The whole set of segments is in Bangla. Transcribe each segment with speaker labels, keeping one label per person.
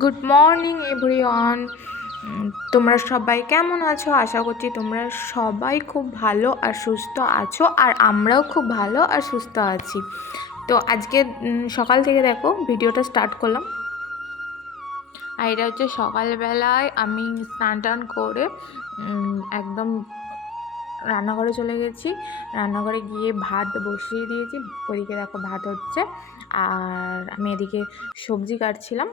Speaker 1: গুড মর্নিং এভরিওয়ান তোমরা সবাই কেমন আছো? আশা করছি তোমরা সবাই খুব ভালো আর সুস্থ আছো, আর আমরাও খুব ভালো আর সুস্থ আছি। তো আজকে সকাল থেকে দেখো, ভিডিওটা স্টার্ট করলাম। আর এটা হচ্ছে সকালবেলায় আমি স্নান টান করে একদম রান্নাঘরে চলে গেছি। রান্নাঘরে গিয়ে ভাত বসিয়ে দিয়েছি। ওদিকে দেখো ভাত হচ্ছে। আর আমি এদিকে সবজি কাটছিলাম।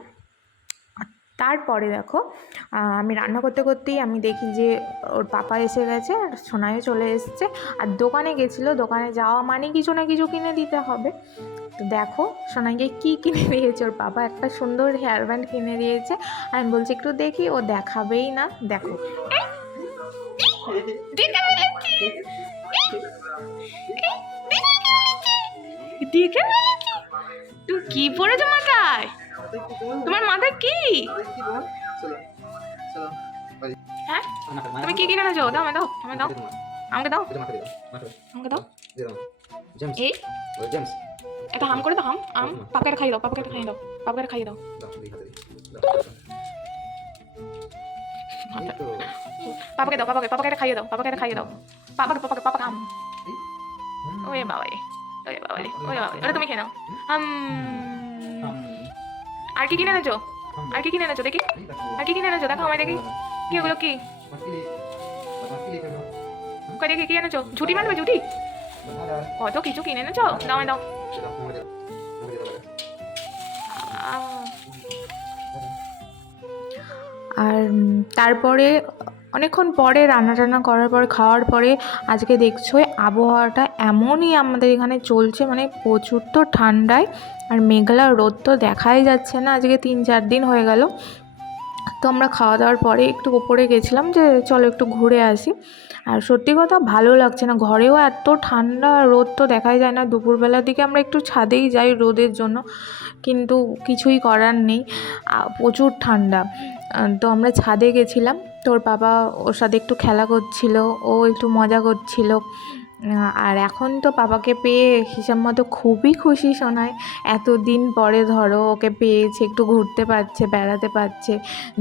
Speaker 1: তারপরে দেখো আমি রান্না করতে করতেই আমি দেখি যে ওর পাপা এসে গেছে আর সোনাইও চলে এসছে। আর দোকানে গেছিল, দোকানে যাওয়া মানে কিছু না কিছু কিনে দিতে হবে। তো দেখো, সোনাইকে কী কিনে দিয়েছে? ওর পাপা একটা সুন্দর হেয়ার ব্যান্ড কিনে দিয়েছে। আর আমি বলছি, একটু দেখি, ও দেখাবেই না। দেখো। তুই কি পড়েছো মাথায়? তোমার মাথায় কি? হ্যাঁ? তুমি কি কিনে এনেছো? দাও আমাকে দাও আমাকে দাও। আমাকে দাও। আমাকে দাও এই এটা হাম করে দাও হাম আম পাপাকে খাইয়ে দাও পাপাকে খাইয়ে দাও পাপাকে খাইয়ে দাও। পাপাকে দাও। পাপাকে পাপাকে খাইয়ে দাও পাপাকে খাইয়ে দাও। পাপাকে পাপাকে পাপাকে আম ওয়ে বাবা রে ওয়ে বাবা রে ওয়ে বাবা রে ওটা তুমি খেয়ে নাও। হাম। আর কি কিনে এনেছো? আর কি কিনে এনেছো? দেখি। আর কি কিনে এনেছো? দেখো আমায় দেখি। কি ওগুলো কি? কই দেখি, কি এনেছো? ঝুটি মারবে ঝুটি? কত কিছু কিনে এনেছো? দাও দাও। আর তারপরে অনেকক্ষণ পরে রান্না টান্না করার পরে, খাওয়ার পরে আজকে দেখছ আবহাওয়াটা এমনই আমাদের এখানে চলছে মানে প্রচুর তো ঠান্ডায় আর মেঘলা রোদ তো দেখাই যাচ্ছে না। আজকে তিন চার দিন হয়ে গেল। তো আমরা খাওয়া দাওয়ার পরে একটু ওপরে গেছিলাম যে চলো একটু ঘুরে আসি। আর সত্যি কথা ভালো লাগছে না, ঘরেও এত ঠান্ডা রোদ তো দেখাই যায় না। দুপুরবেলার দিকে আমরা একটু ছাদেই যাই রোদের জন্য, কিন্তু কিছুই করার নেই। প্রচুর ঠান্ডা। তো আমরা ছাদে গেছিলাম। তোর বাবা ওর সাথে একটু খেলা করছিল, ও একটু মজা করছিল। আর এখন তো বাবাকে পেয়ে হিসাব মতো খুবই খুশি শোনায় এতদিন পরে ধরো ওকে পেয়েছে, একটু ঘুরতে পারছে, বেড়াতে পারছে।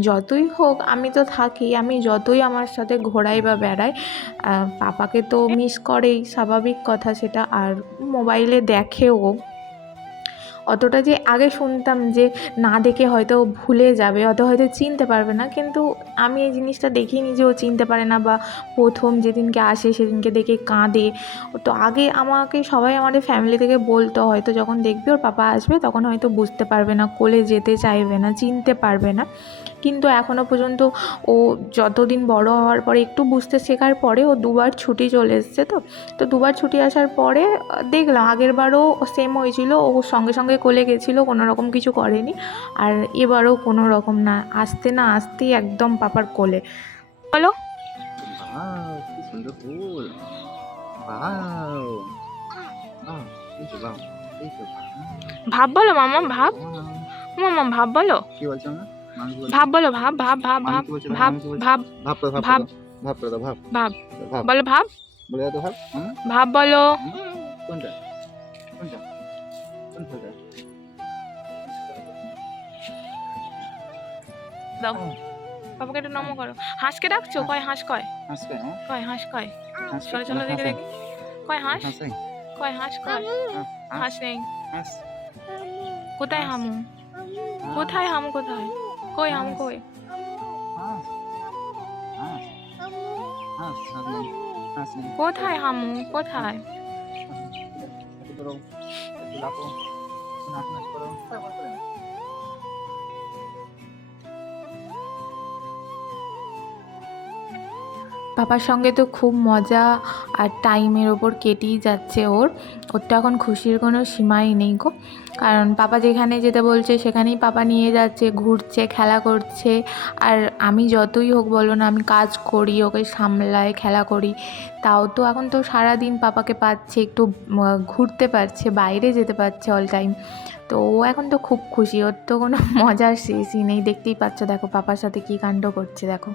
Speaker 1: যতই হোক, আমি তো থাকি, আমি যতই আমার সাথে ঘোরাই বা বেড়াই পাপাকে তো মিস করেই, স্বাভাবিক কথা সেটা। আর মোবাইলে দেখেও অতটা যে আগে শুনতাম যে না দেখে হয়তো ভুলে যাবে, অত হয়তো চিনতে পারবে না। কিন্তু আমি এই জিনিসটা দেখিনি যে ও চিনতে পারে না বা প্রথম যেদিনকে আসে সেদিনকে দেখে কাঁদে। তো আগে আমাকে সবাই আমাদের ফ্যামিলি থেকে বলতো, হয়তো যখন দেখবে ওর পাপা আসবে তখন হয়তো বুঝতে পারবে না, কোলে যেতে চাইবে না, চিনতে পারবে না। কিন্তু এখনও পর্যন্ত ও যতদিন বড় হওয়ার পরে একটু বুঝতে শেখার পরে ও দুবার ছুটি চলে এসছে তো তো দুবার ছুটি আসার পরে দেখলাম আগের বারও সেম হয়েছিল ও সঙ্গে সঙ্গে কোলে গেছিল কোনো রকম কিছু করেনি। আর এবারও কোনো রকম না আসতে না আসতেই একদম পাপার কোলে। বলো. ভাব বলো মামা ভাব. মামা ভাব বলো।
Speaker 2: কি বলছো বলছো?
Speaker 1: ভাব বলো ভাব ভাব ভাব ভাব ভাব? ভাব
Speaker 2: ভাব ভাব
Speaker 1: ভাব।
Speaker 2: ভাব ভাব।
Speaker 1: ভাব।
Speaker 2: ভাব।
Speaker 1: বলো ভাব।
Speaker 2: বলে দাও তো ভাব।
Speaker 1: ভাব বলো।
Speaker 2: হুম? কোনটা? কোনটা?
Speaker 1: দাও। বাবাকে একটু নমো করো। হাঁসকে ডাকছো? কয় হাঁস কয়?
Speaker 2: হাসবে হ্যাঁ।
Speaker 1: কয় হাঁস কয়?
Speaker 2: হাস
Speaker 1: চলো চলো দেখে দেখি। কয় হাঁস?
Speaker 2: হাসে?
Speaker 1: কয় হাঁস কয়? হাঁস? নেই।
Speaker 2: হাস?
Speaker 1: কোথায় হামু? কোথায় হামু কোথায়? কই আম কই? কোথায় হামু? কোথায়?
Speaker 2: করো
Speaker 1: পাপার সঙ্গে তো খুব মজা আর টাইমের ওপর কেটেই যাচ্ছে ওর। ওর তো এখন খুশির কোনো সীমাই নেই গো। কারণ পাপা যেখানে যেতে বলছে সেখানেই পাপা নিয়ে যাচ্ছে, ঘুরছে, খেলা করছে। আর আমি যতই হোক বলো না, আমি কাজ করি, ওকে সামলাই খেলা করি। তাও তো এখন তো সারা দিন পাপাকে পাচ্ছে, একটু ঘুরতে পারছে, বাইরে যেতে পারছে অল টাইম তো ও এখন তো খুব খুশি, ওর তো কোনো মজার শেষই নেই। দেখতেই পাচ্ছ, দেখো পাপার সাথে কী কাণ্ড করছে, দেখো।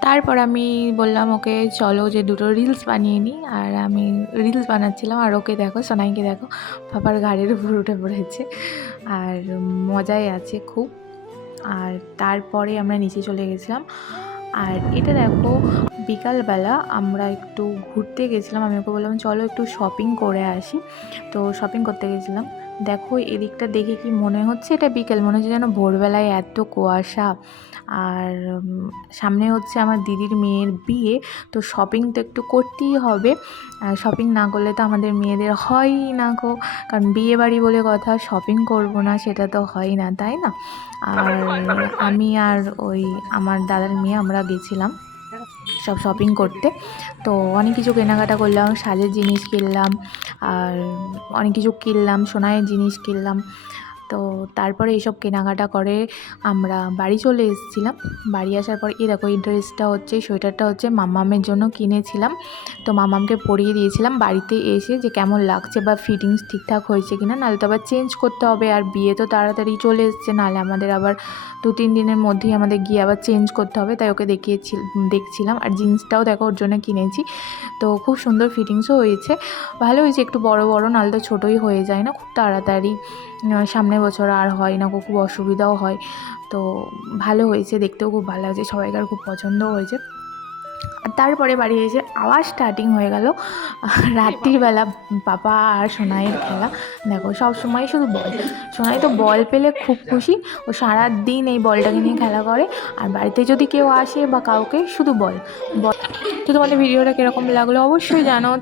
Speaker 1: তারপর আমি বললাম, ওকে, চলো যে দুটো রিলস বানিয়ে নিই। আর আমি রিলস বানাচ্ছিলাম, আর ওকে দেখো, সোনাইকে দেখো পাপার গাড়ির উপর উঠে পড়েছে। আর মজাই আছে খুব। আর তারপরে আমরা নিচে চলে গেছিলাম। আর এটা দেখো, বিকালবেলা আমরা একটু ঘুরতে গেছিলাম। আমি ওকে বললাম, চলো একটু শপিং করে আসি। তো শপিং করতে গেছিলাম। দেখো, এদিকটা দেখে কি মনে হচ্ছে? এটা বিকেল। মনে হচ্ছে যেন ভোরবেলায় এত কুয়াশা। আর সামনে হচ্ছে আমার দিদির মেয়ের বিয়ে। তো শপিং তো একটু করতেই হবে। শপিং না করলে তো আমাদের মেয়েদের হয়ই না গো। কারণ বিয়ে বাড়ি বলে কথা শপিং করব না, সেটা তো হয় না, তাই না? আর আমি আর ওই আমার দাদার মেয়ে আমরা গেছিলাম। সব শপিং করতে। তো অনেক কিছু কেনাকাটা করলাম, সাজের জিনিস কিনলাম, আর অনেক কিছু কিনলাম, সোনায়ের জিনিস কিনলাম। তো তারপরে এইসব কেনাকাটা করে আমরা বাড়ি চলে এসেছিলাম। বাড়ি আসার পর এই দেখো এই ড্রেসটা হচ্ছে সোয়েটারটা হচ্ছে মামামের জন্য কিনেছিলাম। তো মামামকে পরিয়ে দিয়েছিলাম বাড়িতে এসে যে কেমন লাগছে বা ফিটিংস ঠিকঠাক হয়েছে কিনা নাহলে তো আবার চেঞ্জ করতে হবে। আর বিয়ে তো তাড়াতাড়ি চলে এসছে নাহলে আমাদের আবার দু তিন দিনের মধ্যেই আমাদের গিয়ে আবার চেঞ্জ করতে হবে। তাই ওকে দেখিয়েছি দেখছিলাম। আর জিন্সটাও দেখো ওর জন্য কিনেছি। তো খুব সুন্দর ফিটিংসও হয়েছে। ভালো হয়েছে একটু বড় বড় নাহলে তো ছোটোই হয়ে যায় না খুব তাড়াতাড়ি। আহ, সামনের বছর আর হয় না, খুব অসুবিধাও হয়। তো ভালো হয়েছে, দেখতেও খুব ভালো লাগছে, সবাইকার খুব পছন্দও হয়েছে। আর তারপরে বাড়ি এসে আবার স্টার্টিং হয়ে গেল। রাত্রিবেলা বাবা আর সোনাইয়ের খেলা। দেখো, সব সময় শুধু বল। সোনাই তো বল পেলে খুব খুশি। ও সারা দিন এই বলটাকে নিয়ে খেলা করে। আর বাড়িতে যদি কেউ আসে বা কাউকে, শুধু বল। বল। তো তোমাদের ভিডিওটা কীরকম লাগল অবশ্যই জানো।